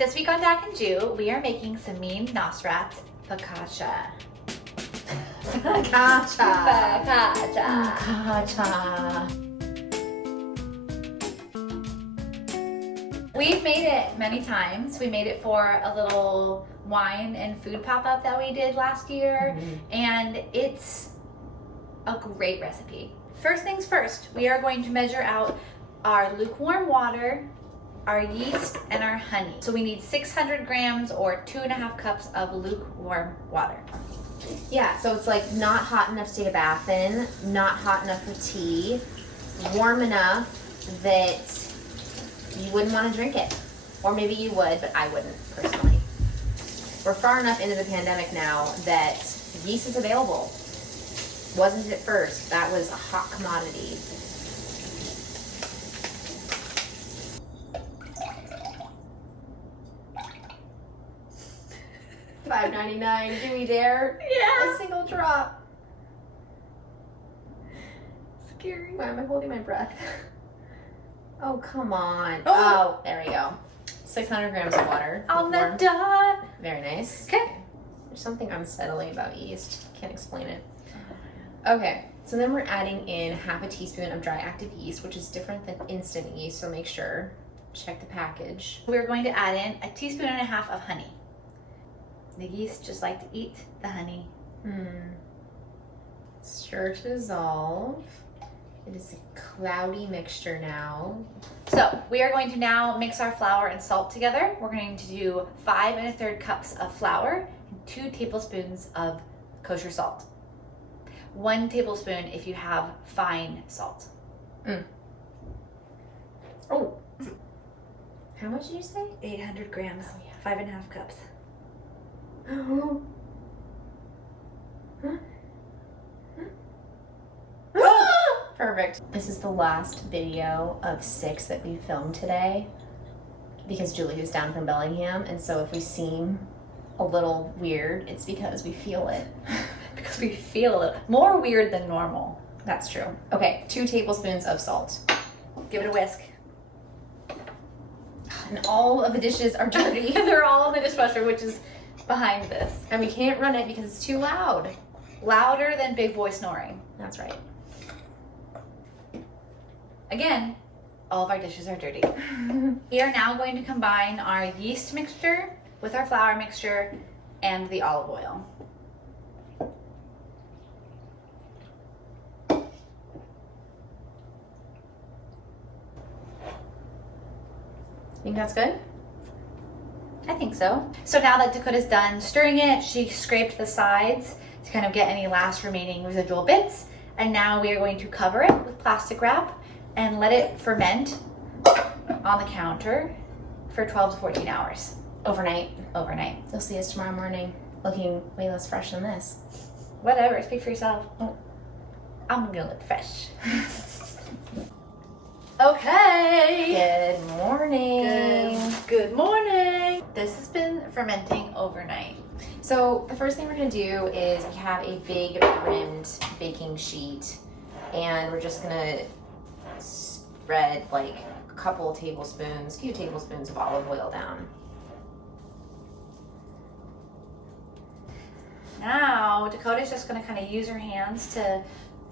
This week on Dak and Jew, we are making Samin Nosrat Focaccia. Focaccia. We've made it many times. We made it for a little wine and food pop-up that we did last year, and it's a great recipe. First things first, we are going to measure out our lukewarm water, our yeast, and our honey. So we need 600 grams or 2.5 cups of lukewarm water. Yeah, so it's like not hot enough to take a bath in, not hot enough for tea, warm enough that you wouldn't want to drink it. Or maybe you would, but I wouldn't, personally. We're far enough into the pandemic now that yeast is available. Wasn't it at first? That was a hot commodity. $5.99. Do we dare? Yeah. A single drop. Scary. Why am I holding my breath? Oh, come on. Oh. Oh, there we go. 600 grams of water. On the lukewarm. dot. Very nice. Okay. There's something unsettling about yeast. Can't explain it. Okay, so then we're adding in half a teaspoon of dry active yeast, which is different than instant yeast, so make sure. Check the package. We're going to add in 1.5 teaspoons of honey. The yeast just like to eat the honey. Stir to dissolve. It is a cloudy mixture now. So we are going to now mix our flour and salt together. We're going to do 5 1/3 cups of flour and 2 tablespoons of kosher salt. 1 tablespoon if you have fine salt. Oh, how much did you say? 800 grams, Oh, yeah. 5.5 cups. Oh. Perfect. This is the last video of 6 that we filmed today because Julie is down from Bellingham, and so if we seem a little weird, it's because we feel it. Because we feel a little more weird than normal. That's true. Okay, 2 tablespoons of salt. Give it a whisk. And all of the dishes are dirty. They're all in the dishwasher, which is behind this. And we can't run it because it's too loud. Louder than big boy snoring. That's right. Again, all of our dishes are dirty. We are now going to combine our yeast mixture with our flour mixture and the olive oil. Think that's good? I think so. So now that Dakota's done stirring it, she scraped the sides to kind of get any last remaining residual bits. And now we are going to cover it with plastic wrap and let it ferment on the counter for 12 to 14 hours. Overnight. Overnight. You'll see us tomorrow morning looking way less fresh than this. Whatever, speak for yourself. I'm gonna look fresh. Okay. Good morning. Good morning. This has been fermenting overnight. So the first thing we're gonna do is we have a big rimmed baking sheet, and we're just gonna spread like a few tablespoons of olive oil down. Now Dakota's just gonna kind of use her hands to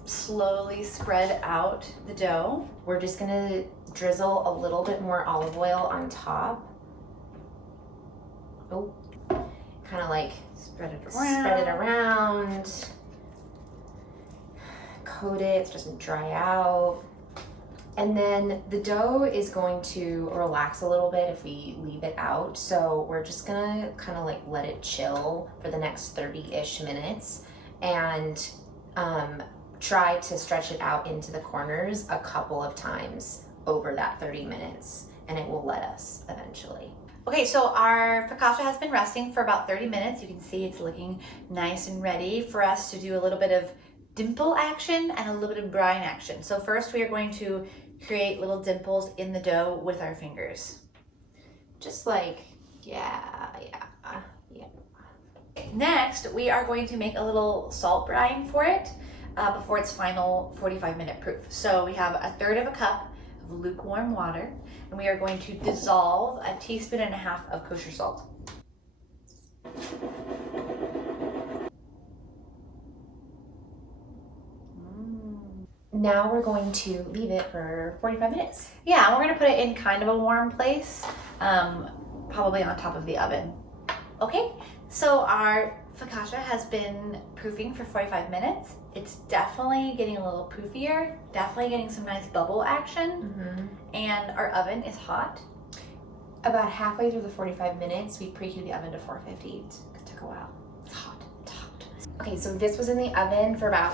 slowly spread out the dough. We're just gonna drizzle a little bit more olive oil on top. Oh, kind of like Spread it spread it around. Coat it so it doesn't dry out. And then the dough is going to relax a little bit if we leave it out. So we're just gonna kind of like let it chill for the next 30-ish minutes and try to stretch it out into the corners a couple of times over that 30 minutes, and it will let us eventually. Okay, so our focaccia has been resting for about 30 minutes. You can see it's looking nice and ready for us to do a little bit of dimple action and a little bit of brine action. So first we are going to create little dimples in the dough with our fingers. Just like, yeah. Next, we are going to make a little salt brine for it before its final 45-minute proof. So we have 1/3 cup of lukewarm water, and we are going to dissolve 1.5 teaspoons of kosher salt. Now we're going to leave it for 45 minutes. Yeah, and we're gonna put it in kind of a warm place, probably on top of the oven. Okay, so our focaccia has been proofing for 45 minutes. It's definitely getting a little poofier, definitely getting some nice bubble action, and our oven is hot. About halfway through the 45 minutes, we preheat the oven to 450. It took a while. It's hot, it's hot. Okay, so this was in the oven for about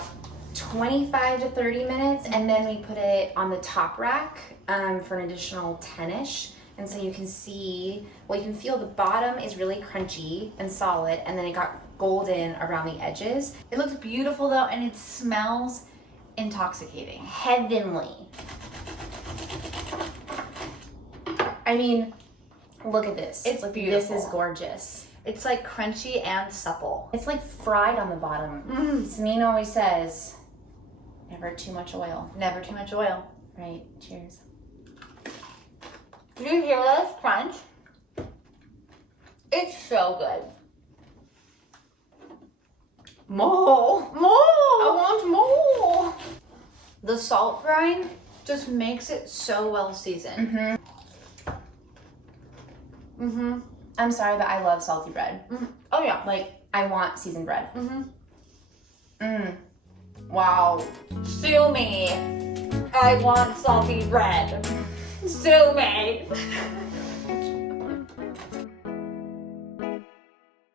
25 to 30 minutes, and then we put it on the top rack for an additional 10-ish. And so you can see, well, you can feel the bottom is really crunchy and solid, and then it got golden around the edges. It looks beautiful though, and it smells intoxicating. Heavenly. I mean, look at this. It's like, beautiful. This is gorgeous. It's like crunchy and supple. It's like fried on the bottom. Samin always says, never too much oil. Never too much oil. Right, cheers. Do you hear this crunch? It's so good. More! I want more! The salt brine just makes it so well seasoned. I'm sorry, but I love salty bread. Oh yeah. Like, I want seasoned bread. Wow. Sue me. I want salty bread. Sue me.